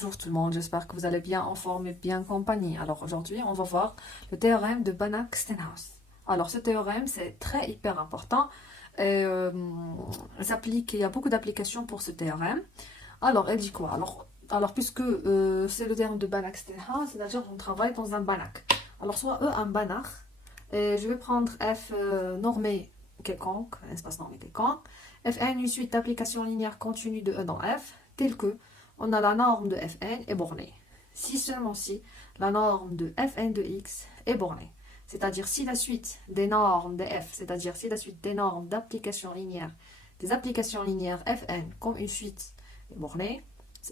Bonjour tout le monde, j'espère que vous allez bien en forme et bien en compagnie. Alors aujourd'hui, on va voir le théorème de Banach-Steenhaus. Alors ce théorème, c'est très hyper important et il y a beaucoup d'applications pour ce théorème. Alors, elle dit quoi? Alors puisque c'est le théorème de Banach-Steenhaus, c'est-à-dire qu'on travaille dans un Banach. Alors soit un Banach, et je vais prendre f normé quelconque, un espace normé quelconque, Fn, une suite d'applications linéaires continues de E dans F, telle que on a la norme de Fn est bornée. Si seulement si la norme de Fn de x est bornée. C'est-à-dire si la suite des normes de f, c'est-à-dire si la suite des normes d'applications linéaires, des applications linéaires Fn comme une suite est bornée,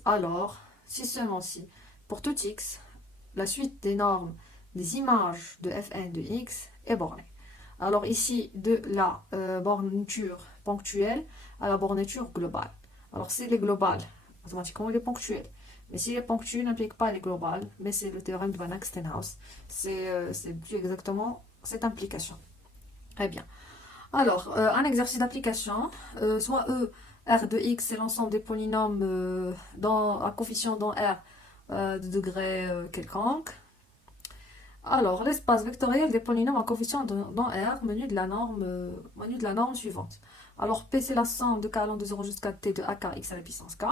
alors si seulement si pour tout x, la suite des normes des images de Fn de x est bornée. Alors ici, de la borniture ponctuelle à la borniture globale. Alors si les globales, automatiquement il est ponctuel. Mais si les ponctuels n'impliquent pas les globales, mais c'est le théorème de Banach-Steenhaus, c'est plus exactement cette implication. Très bien. Alors, un exercice d'application, soit E, R de x, c'est l'ensemble des polynômes à coefficient dans R de degré quelconque. Alors, l'espace vectoriel des polynômes à coefficient dans R, menu de la norme suivante. Alors, P, c'est la somme de k allant de 0 jusqu'à t de ak x à la puissance k.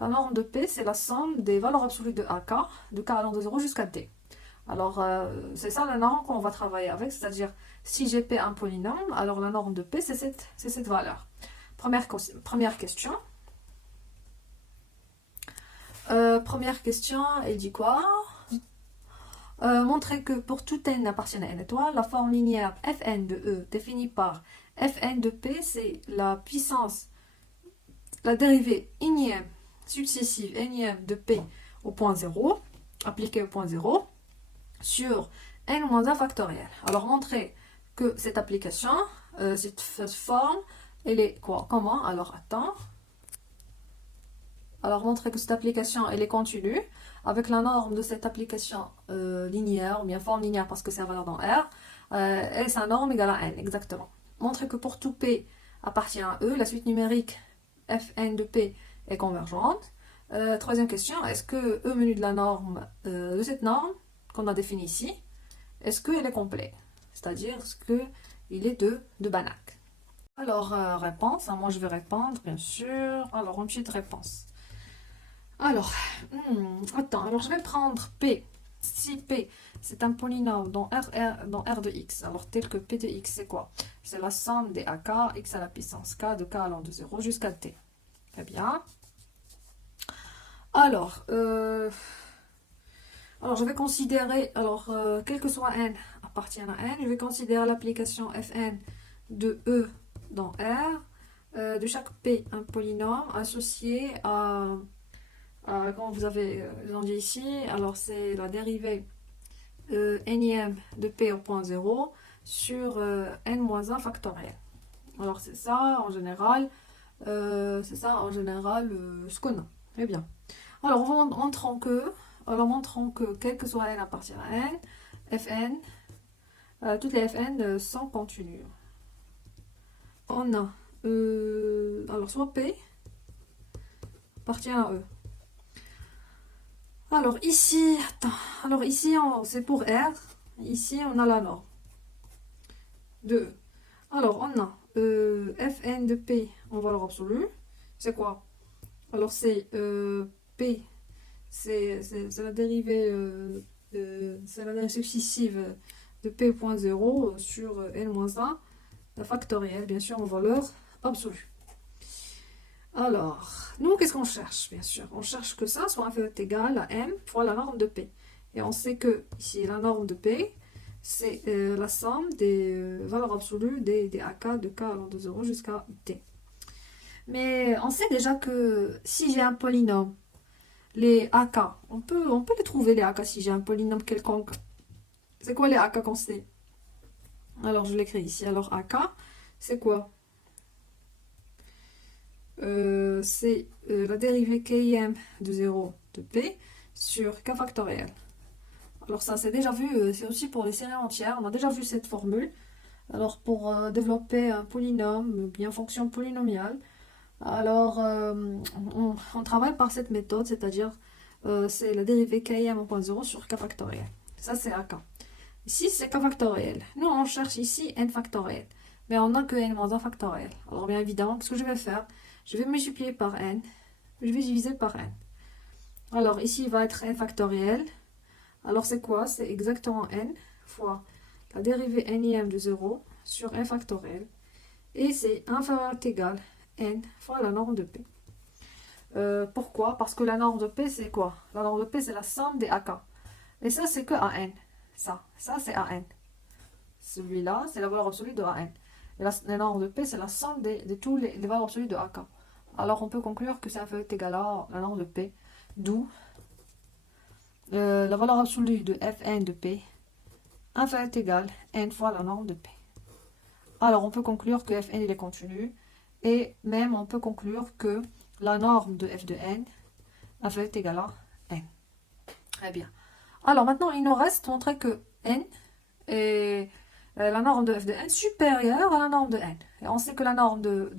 La norme de P, c'est la somme des valeurs absolues de ak, de k allant de 0 jusqu'à t. Alors, c'est ça la norme qu'on va travailler avec, c'est-à-dire, si j'ai P un polynôme, alors la norme de P, c'est cette valeur. Première question. Première question, elle dit quoi? Montrer que pour tout n appartenant à n étoile, la forme linéaire Fn de E définie par Fn de P, c'est la puissance, la dérivée énième, successive énième de P au point 0, appliquée au point 0, sur n-1 factoriel. Alors montrer que cette application, cette forme, elle est quoi? Comment? Alors attends. Alors montrer que cette application, elle est continue avec la norme de cette application linéaire, ou bien forme linéaire parce que c'est un valeur dans R, et sa norme égale à n, exactement. Montrer que pour tout P appartient à E, la suite numérique Fn de P est convergente. Troisième question, est-ce que E menu de la norme, de cette norme qu'on a définie ici, est-ce qu'elle est complète? C'est-à-dire, est-ce qu'il est de Banach? Alors, réponse, moi je vais répondre, bien sûr. Alors, une petite réponse. Alors, alors je vais prendre P. Si P, c'est un polynôme dans R de x, alors tel que P de x, c'est quoi? C'est la somme des AK, x à la puissance k, de k allant de 0 jusqu'à t. Très bien. Alors, je vais considérer, quel que soit n appartient à n, je vais considérer l'application Fn de E dans R, de chaque P, un polynôme associé à comme vous avez dit ici, alors c'est la dérivée énième de P au point 0 sur n-1 factoriel. Alors c'est ça en général, ce qu'on a. Très bien. Alors montrons que quel que soit n appartient à n, Fn, toutes les Fn sont continues. On a soit P appartient à E. Alors ici, c'est pour R. Ici, on a la norme de E. Alors, on a Fn de P en valeur absolue. C'est quoi? Alors, c'est P, c'est la dérivée, c'est la dérivée successive de P au point 0 sur n-1, la factorielle, bien sûr, en valeur absolue. Alors, nous, qu'est-ce qu'on cherche? Bien sûr, on cherche que ça soit inférieur ou égal à m fois la norme de P. Et on sait que ici, la norme de P, c'est la somme des valeurs absolues des AK de k allant de 0 jusqu'à t. Mais on sait déjà que si j'ai un polynôme, les AK, on peut les trouver les AK si j'ai un polynôme quelconque. C'est quoi les AK qu'on sait? Alors, je l'écris ici. Alors, AK, c'est quoi? C'est la dérivée km de 0 de p sur k factoriel. Alors ça c'est déjà vu, c'est aussi pour les séries entières, on a déjà vu cette formule. Alors pour développer un polynôme, bien fonction polynomiale, alors on travaille par cette méthode, c'est-à-dire c'est la dérivée km en point 0 sur k factoriel. Ça, c'est ak. Ici, c'est k factoriel. Nous, on cherche ici n factoriel. Mais on n'a que n moins 1 factoriel. Alors, bien évidemment, ce que je vais faire, je vais multiplier par n. Je vais diviser par n. Alors, ici, il va être n factoriel. Alors, c'est quoi? C'est exactement n fois la dérivée nième de 0 sur n factoriel. Et c'est inférieur ou égal n fois la norme de p. Pourquoi? Parce que la norme de P, c'est quoi? La norme de P, c'est la somme des AK. Et ça, c'est que AN. Ça c'est AN. Celui-là, c'est la valeur absolue de AN. Et la norme de P, c'est la somme de tous les valeurs absolues de AK. Alors, on peut conclure que c'est inférieur ou égal à la norme de P. D'où la valeur absolue de Fn de P inférieur ou égal n fois la norme de P. Alors, on peut conclure que Fn, il est continu. Et même, on peut conclure que la norme de f de n inférieur ou égal à n. Très bien. Alors maintenant, il nous reste montrer que n est la norme de f de n supérieure à la norme de n. Et on sait que la norme de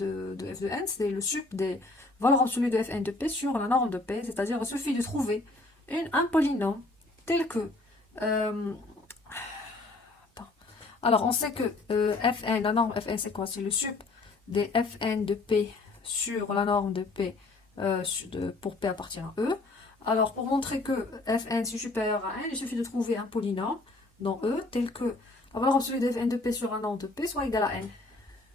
f de n, c'est le sup des valeurs absolues de fn de p sur la norme de p. C'est-à-dire, il suffit de trouver un polynôme tel que... alors, on sait que fn, la norme fn, c'est quoi? C'est le sup des fn de p sur la norme de P pour P appartient à E. Alors, pour montrer que Fn est supérieur à n, il suffit de trouver un polynôme dans E tel que la valeur absolue de Fn de P sur la norme de P soit égale à n.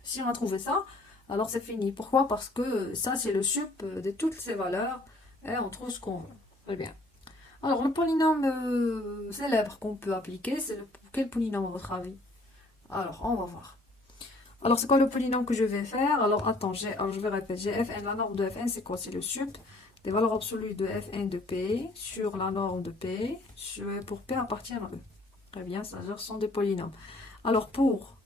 Si on a trouvé ça, alors c'est fini. Pourquoi? Parce que ça, c'est le sup de toutes ces valeurs et on trouve ce qu'on veut. Très bien. Alors, le polynôme célèbre qu'on peut appliquer, c'est quel polynôme à votre avis? Alors, on va voir. Alors, c'est quoi le polynôme que je vais faire? Alors, attends, je vais répéter. J'ai Fn, la norme de Fn, c'est quoi? C'est le sup des valeurs absolues de Fn de P sur la norme de P pour P appartient à E. Très bien, ça ce sont des polynômes. Alors, pour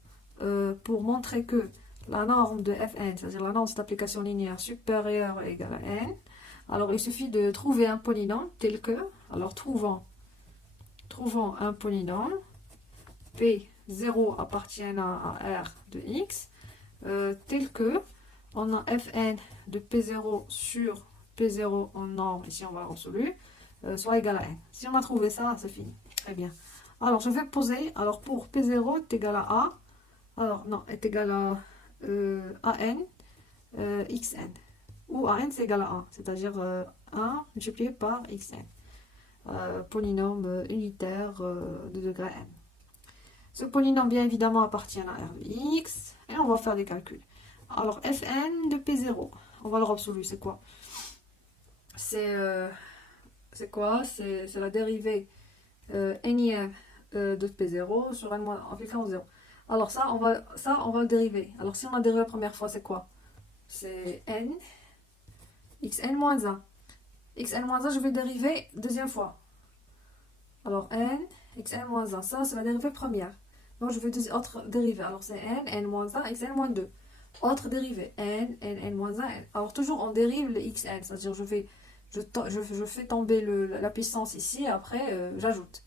montrer que la norme de Fn, c'est-à-dire la norme de cette application linéaire supérieure ou égale à n, alors il suffit de trouver un polynôme tel que, alors trouvons un polynôme P0 appartient à R de X, tel que on a Fn de P0 sur P0 en norme, ici en valeur absolue, soit égal à n. Si on a trouvé ça, c'est fini. Très bien. Alors, je vais poser, alors pour P0 est égal à A, alors non, est égal à AN, XN. Ou AN c'est égal à A, c'est-à-dire 1 multiplié par XN. Polynôme unitaire de degré n. Ce polynôme, bien évidemment, appartient à R de X. Et on va faire des calculs. Alors, Fn de P0, en valeur absolue, c'est quoi? C'est quoi? C'est la dérivée nième de P0 sur n en appliquant 0. Alors, ça, on va le dériver. Alors, si on a dérivé la première fois, c'est quoi? C'est n, xn moins 1. Xn moins 1, je vais dériver deuxième fois. Alors, n, xn moins 1, ça, c'est la dérivée première. Donc, je vais autre dérivée. Alors, c'est n moins 1, xn moins 2. Autre dérivée, n moins 1, n. Alors, toujours, on dérive le xn. C'est-à-dire, je fais tomber la puissance ici, et après, j'ajoute.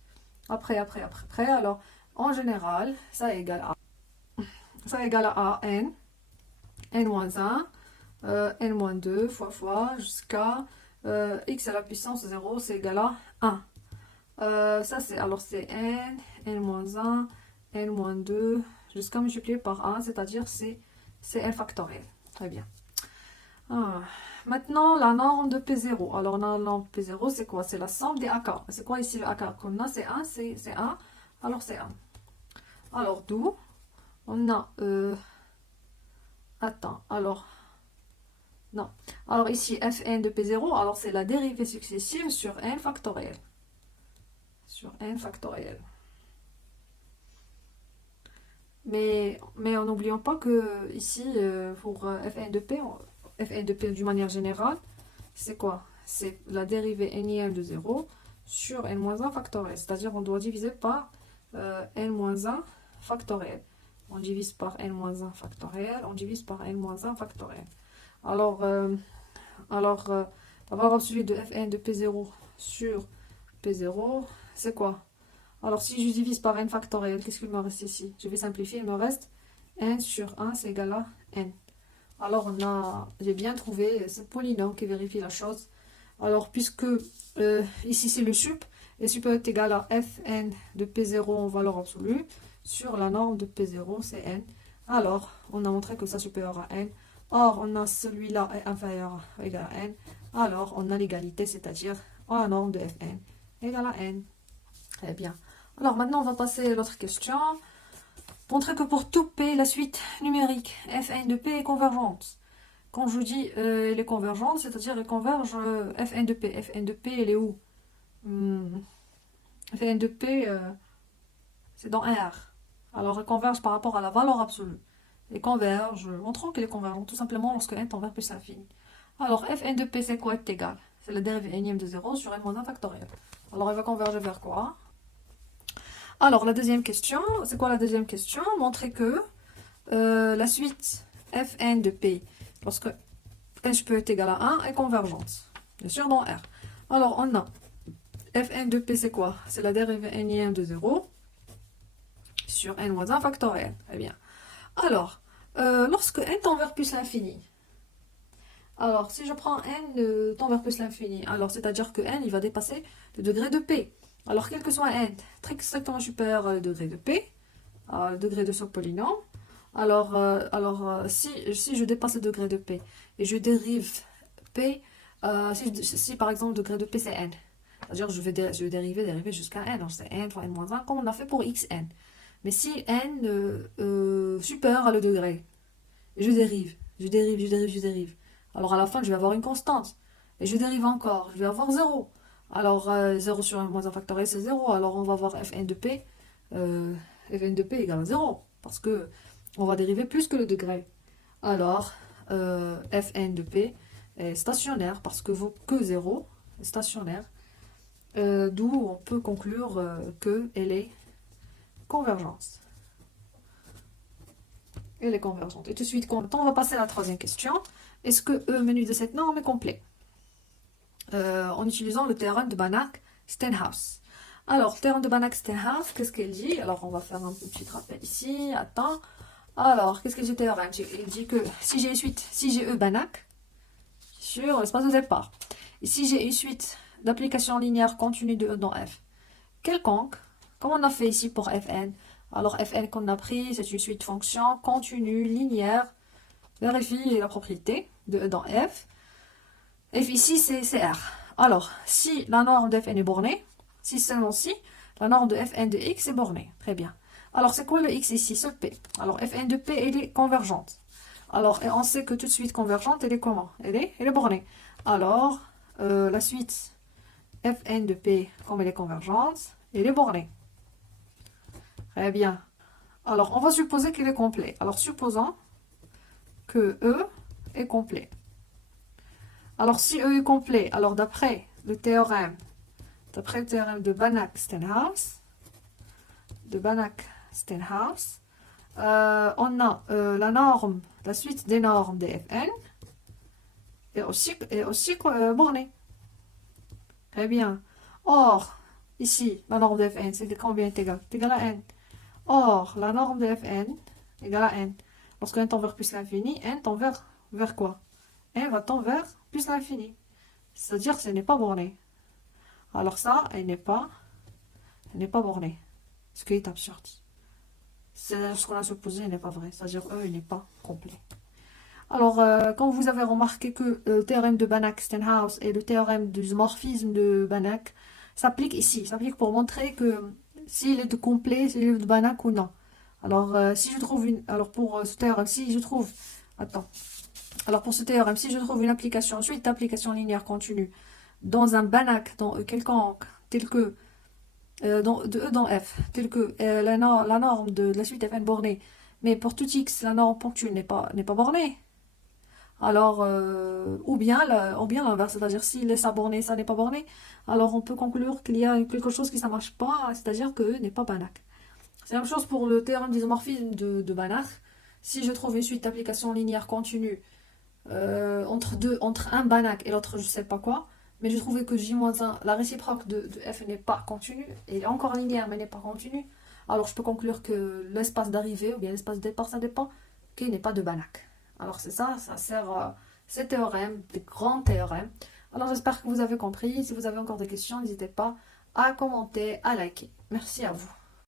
Après. Alors, en général, ça égale à n moins 1, n moins 2, fois, jusqu'à x à la puissance 0, c'est égal à 1. Ça, c'est n moins 1, n moins 2, jusqu'à multiplier par 1, c'est-à-dire c'est n factoriel. Très bien. Maintenant, la norme de P0. Alors, la norme de P0, c'est quoi? C'est la somme des AK. C'est quoi ici le AK qu'on a? C'est 1, c'est 1. Alors, c'est 1. Alors, d'où on a... attends, alors... Non. Alors, ici, Fn de P0, alors c'est la dérivée successive sur n factoriel. Sur n factoriel. Mais en n'oubliant pas que ici, pour Fn de P d'une manière générale, c'est quoi? C'est la dérivée nième de 0 sur n-1 factoriel. C'est-à-dire on doit diviser par n-1 factoriel. On divise par n-1 factoriel, on divise par n-1 factoriel. Alors, la valeur absolue de Fn de P0 sur P0, c'est quoi? Alors, si je divise par n factoriel, qu'est-ce qu'il me reste ici? Je vais simplifier, il me reste n sur 1, c'est égal à n. Alors, j'ai bien trouvé ce polynôme qui vérifie la chose. Alors, puisque ici c'est le sup, et sup est égal à Fn de P0 en valeur absolue, sur la norme de P0, c'est n. Alors, on a montré que ça est supérieur à n. Or, on a celui-là est inférieur ou égal à n. Alors, on a l'égalité, c'est-à-dire la norme de Fn égale à n. Très bien. Alors, maintenant, on va passer à l'autre question. Montrer que pour tout P, la suite numérique Fn de P est convergente. Quand je dis elle est convergente, c'est-à-dire elle converge Fn de P. Fn de P, elle est où? Fn de P, c'est dans R. Alors, elle converge par rapport à la valeur absolue. Elle converge, montrons qu'elle est convergente tout simplement lorsque n tend vers plus l'infini. Alors, Fn de P, c'est quoi est égal? C'est la dérivée énième de 0 sur n moins 1 factoriel. Alors, elle va converger vers quoi? Alors, la deuxième question, c'est quoi la deuxième question? Montrer que la suite Fn de P, lorsque h peut être égal à 1, est convergente. Bien sûr, dans R. Alors, on a Fn de P, c'est quoi? C'est la dérivée énième de 0 sur n moins 1 factoriel. Très bien. Alors, lorsque n tend vers plus l'infini, alors si je prends n tend vers plus l'infini, alors c'est-à-dire que n, il va dépasser le degré de P. Alors, quel que soit n, très strictement supérieur au degré de P, le degré de ce polynôme, alors, si je dépasse le degré de P et je dérive P, si par exemple le degré de P c'est n, c'est-à-dire je vais dériver jusqu'à n, alors c'est n fois n moins 1 comme on a fait pour xn. Mais si n supérieur à le degré, je dérive. Alors à la fin je vais avoir une constante. Et je dérive encore, je vais avoir 0. Alors 0 sur 1 moins 1 factoriel c'est 0, alors on va avoir Fn de P, Fn de P égale à 0, parce que on va dériver plus que le degré. Alors, Fn de P est stationnaire parce que vaut que 0, est stationnaire. D'où on peut conclure qu'elle est convergente. Elle est convergente. Et tout de suite, on va passer à la troisième question. Est-ce que E menu de cette norme est complet? En utilisant le théorème de Banach-Steenhaus. Alors, le théorème de Banach-Steenhaus, qu'est-ce qu'elle dit? Alors, on va faire un petit rappel ici. Attends. Alors, qu'est-ce que dit le théorème? Il dit que si j'ai une suite, si j'ai E Banach, sur l'espace de départ, et si j'ai une suite d'applications linéaires continues de E dans F, quelconque, comme on a fait ici pour Fn, alors Fn qu'on a pris, c'est une suite de fonctions continue, linéaire, vérifie la propriété de E dans F, F ici c'est R. Alors, si la norme de Fn est bornée, si seulement si, la norme de Fn de x est bornée. Très bien. Alors, c'est quoi le x ici? Ce P. Alors, Fn de P, elle est convergente. Alors, et on sait que tout de suite convergente, elle est comment? Elle est bornée. Alors, la suite Fn de P, comme elle est convergente, elle est bornée. Très bien. Alors, on va supposer qu'il est complet. Alors, supposons que E est complet. Alors, si E est complet, alors d'après le théorème de Banach-Steenhaus, on a la norme, la suite des normes des Fn est aussi bornée. Très bien. Or, ici, la norme de Fn, c'est de combien est égal? C'est égal à n. Or, la norme de Fn est égale à n. Lorsque n tend vers plus l'infini, n tend vers quoi? N va tendre vers plus l'infini. C'est-à-dire que ce n'est pas borné. Alors ça, elle n'est pas bornée. Ce qui est absurde. C'est ce qu'on a supposé, elle n'est pas vrai. C'est-à-dire E, il n'est pas complet. Alors, quand vous avez remarqué que le théorème de Banach-Steenhaus et le théorème du isomorphisme de Banach s'appliquent ici, s'appliquent pour montrer que s'il est de complet, s'il est de Banach ou non. Alors, si je trouve alors pour ce théorème, si je trouve, alors pour ce théorème, si je trouve une suite d'applications linéaires continues dans un Banach, dans quelconque, tel que de E dans F, tel que la norme de la suite Fn bornée, mais pour tout x, la norme ponctuelle n'est pas bornée. Alors, ou bien l'inverse, c'est-à-dire si ça borné, ça n'est pas borné, alors on peut conclure qu'il y a quelque chose qui ne marche pas, c'est-à-dire que E n'est pas Banach. C'est la même chose pour le théorème d'isomorphisme de Banach. Si je trouve une suite d'applications linéaires continues entre un Banach et l'autre je ne sais pas quoi, mais je trouvais que J-1, la réciproque de F n'est pas continue, elle est encore linéaire mais n'est pas continue, alors je peux conclure que l'espace d'arrivée ou bien l'espace de départ, ça dépend, qu'il n'est pas de Banach. Alors c'est ça sert ces théorèmes, des grands théorèmes, Alors j'espère que vous avez compris. Si vous avez encore des questions, n'hésitez pas à commenter, à liker. Merci à vous.